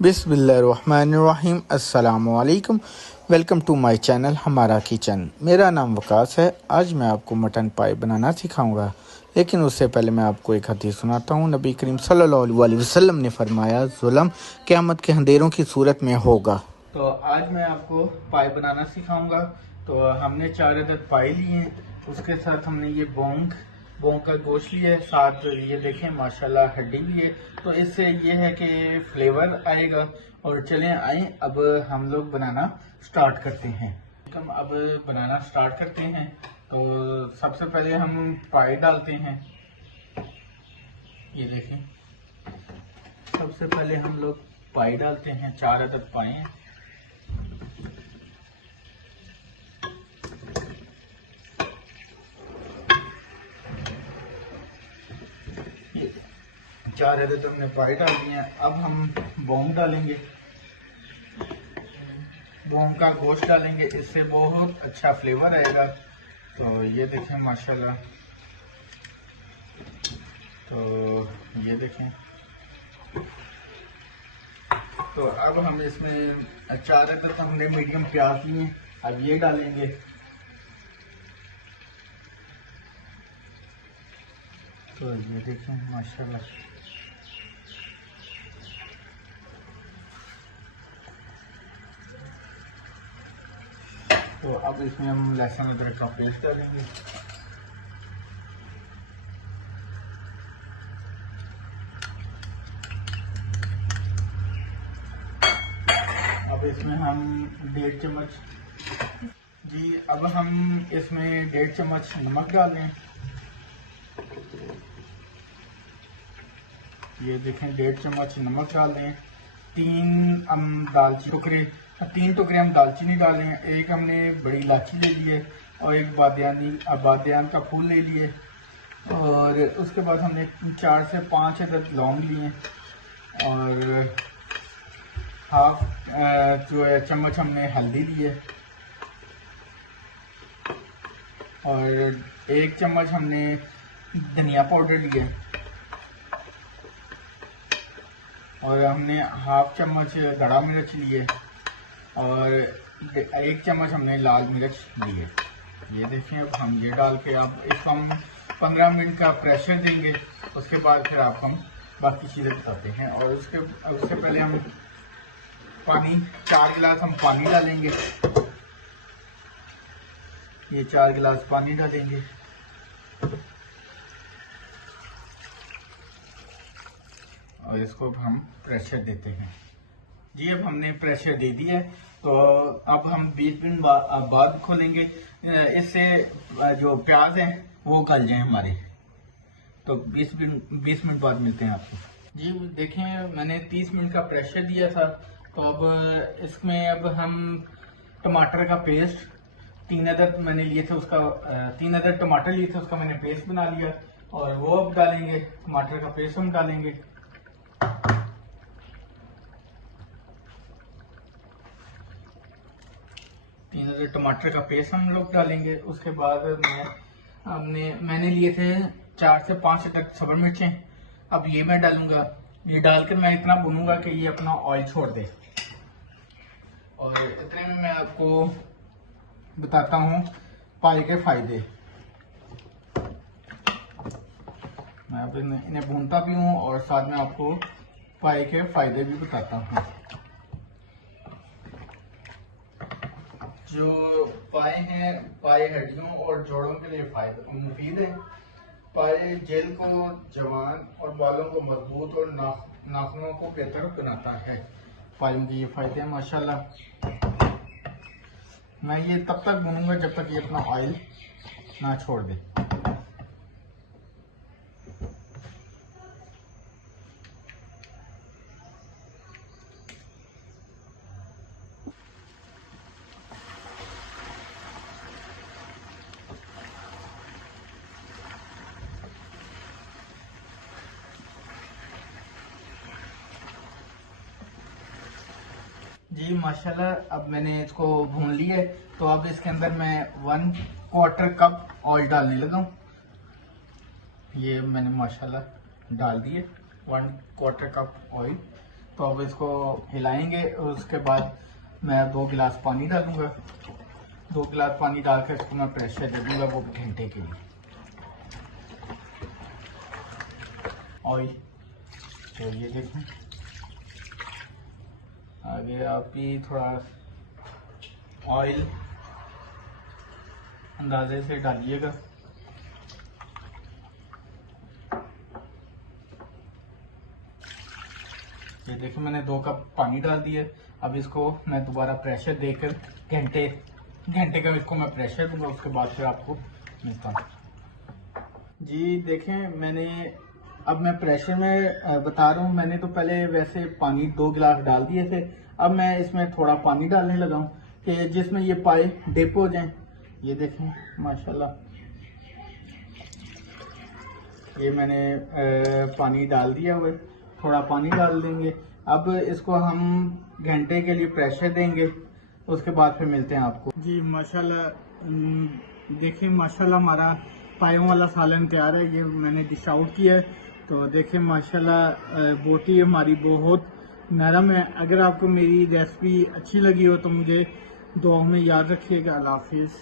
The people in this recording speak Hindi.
बिस्मिल्लाहिर्रहमानिर्रहीम। अस्सलामुअलैकुम। वेलकम टू माय चैनल हमारा किचन। मेरा नाम वकास है। आज मैं आपको मटन पाई बनाना सिखाऊंगा, लेकिन उससे पहले मैं आपको एक हदीस सुनाता हूँ। नबी करीम सल्लल्लाहु अलैहि वसल्लम ने फरमाया, जुल्म क़यामत के अंधेरों की सूरत में होगा। तो आज मैं आपको पाई बनाना सिखाऊंगा। तो हमने 4 अदद पाई लिए हैं, उसके साथ हमने ये बोंग का गोश्त लिया है, साथ ये देखें माशाल्लाह हड्डी भी है। तो इससे ये है कि फ्लेवर आएगा। और चलें आए अब हम लोग बनाना स्टार्ट करते हैं। हम अब बनाना स्टार्ट करते हैं। तो सबसे पहले हम पाई डालते हैं। ये देखें, सबसे पहले हम लोग पाई डालते हैं। 4 अदद पाई हैं। ये 4 अदद हमने पाई डाल दिए हैं। अब हम बोंग डालेंगे, बोंग का गोश्त डालेंगे, इससे बहुत अच्छा फ्लेवर आएगा। तो ये देखें माशाल्लाह। तो ये देखें, तो अब हम इसमें 4 अदद हमने मीडियम प्याज लिए, अब ये डालेंगे। तो ये देखें माशाल्लाह। तो अब इसमें हम लहसुन अदरक का पेस्ट डालेंगे। अब इसमें हम 1.5 चम्मच अब हम इसमें 1.5 चम्मच नमक डालें। ये देखें 1.5 चम्मच नमक डाल दें। 3 हम तीन टुकड़े हम दालचीनी डालें। एक हमने बड़ी इलायची ले ली है और एक बादियान का फूल ले लिए। और उसके बाद हमने 4 से 5 अदद लौंग लिए और हाफ जो है चम्मच हमने हल्दी ली है और 1 चम्मच हमने धनिया पाउडर लिया है और हमने हाफ चम्मच गड़ा मिर्च लिए और 1 चम्मच हमने लाल मिर्च ली है। ये देखें, अब हम ये डाल के अब इसको हम 15 मिनट का प्रेशर देंगे। उसके बाद फिर आप हम बाकी चीज़ें बताते हैं। और उससे पहले हम पानी 4 गिलास हम पानी डालेंगे। ये 4 गिलास पानी डालेंगे। और इसको अब हम प्रेशर देते हैं। जी, अब हमने प्रेशर दे दिया है। तो अब हम 20 मिनट बाद खोलेंगे, इससे जो प्याज है वो गल जाए हमारे। तो 20 मिनट बाद मिलते हैं आपको। जी देखें, मैंने 30 मिनट का प्रेशर दिया था। तो अब इसमें अब हम टमाटर का पेस्ट 3 अदद मैंने लिए थे, उसका 3 अदद टमाटर लिए थे, उसका मैंने पेस्ट बना लिया और वो अब डालेंगे। टमाटर का पेस्ट हम डालेंगे। टमाटर का पेस्ट हम लोग डालेंगे। उसके बाद मैंने लिए थे 4 से 5 तक सब्र मिर्चें। अब ये मैं डालूंगा। ये डालकर मैं इतना भूनूंगा कि ये अपना ऑयल छोड़ दे। और इतने में मैं आपको बताता हूँ पाई के फायदे। मैं अब इन्हें भूनता भी हूँ और साथ में आपको पाई के फायदे भी बताता हूँ। जो पाए हैं, पाए हड्डियों और जोड़ों के लिए मुफीद है। पाए जेल को जवान और बालों को मजबूत और नाखूनों को बेहतर बनाता है। पायों के ये फायदे हैं माशाल्लाह। मैं ये तब तक भूनूंगा जब तक ये अपना ऑयल ना छोड़ दे। जी माशाल्लाह, अब मैंने इसको भून लिया है। तो अब इसके अंदर मैं 1/4 कप ऑयल डालने लगा हूँ। ये मैंने माशाल्लाह डाल दिए 1/4 कप ऑयल। तो अब इसको हिलाएंगे और उसके बाद मैं 2 गिलास पानी डालूंगा। 2 गिलास पानी डालकर इसको मैं प्रेशर दे दूंगा, वो भी घंटे के लिए। ऑयल तो ये देखें, आगे आप भी थोड़ा ऑयल अंदाजे से डालिएगा। ये देखिए मैंने 2 कप पानी डाल दिया। अब इसको मैं दोबारा प्रेशर देकर घंटे का इसको मैं प्रेशर दूंगा, उसके बाद फिर आपको मिलता हूँ। जी देखें, मैंने अब मैं प्रेशर में बता रहा हूँ। मैंने तो पहले वैसे पानी 2 गिलास डाल दिए थे, अब मैं इसमें थोड़ा पानी डालने लगा हूँ कि जिसमें ये पाए डिप हो जाएं। ये देखें माशाल्लाह, ये मैंने पानी डाल दिया हुआ है, थोड़ा पानी डाल देंगे। अब इसको हम घंटे के लिए प्रेशर देंगे, उसके बाद फिर मिलते हैं आपको। जी माशाल्लाह, देखिए माशाल्लाह हमारा पायों वाला सालन तैयार है। ये मैंने डिश आउट किया है, तो देखिए माशाल्लाह बोटी हमारी बहुत नरम है। अगर आपको मेरी रेसिपी अच्छी लगी हो तो मुझे दुआओं में याद रखिएगा। अल्लाह हाफिज़।